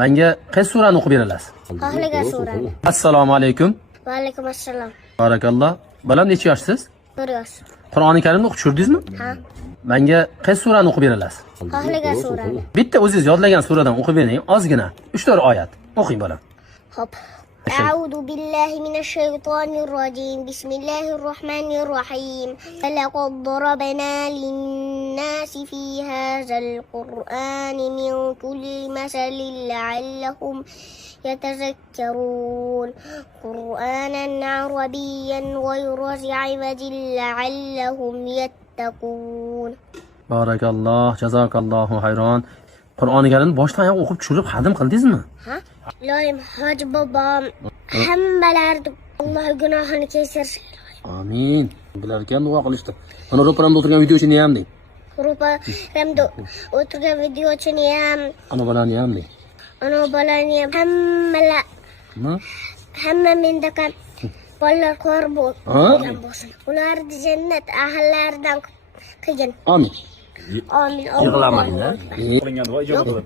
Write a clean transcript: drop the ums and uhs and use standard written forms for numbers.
Menga qaysi surani o'qib berasiz? Xohlagan surani. Assalomu alaykum. Va alaykum assalom. Barakalloh. Balam necha yoshsiz? 1 yosh. Qur'oni Karimni o'qib tushirdingizmi? Ha. Menga qaysi surani o'qib berasiz? Xohlagan surani. Bitta o'zingiz yodlagan suradan o'qib bering, ozgina. 3-4 oyat. O'qing bolam. Hop. أعوذ بالله من الشيطان الرجيم بسم الله الرحمن الرحيم فلقد ضربنا للناس في هذا القرآن من كل مثل لعلهم يتذكرون قرآنا عربيا غير ذي عوج لعلهم يتقون. Barakalloh, jazakallohu hayron. Qur'oni Karimni boshdan oyoq o'qib tushirib xadim qildingizmi? Ha? Ilohim hoji bobom hammalarni Alloh gunohini kechirsin. Amin. Bular ekan duo qilishdi. Mana ro'paramda o'tirgan videochini ham deng. Ro'paramda o'tirgan videochini ham, Ana bolani ham deng. ana bolani ham Nima? hamma mendaqa bolalar ko'r bo'lgan bo'lsin. Ularni jannat ahllaridan qilgin. Amin. Amin. Yig'lamaydi. Qilingan duo ijobat qiladi.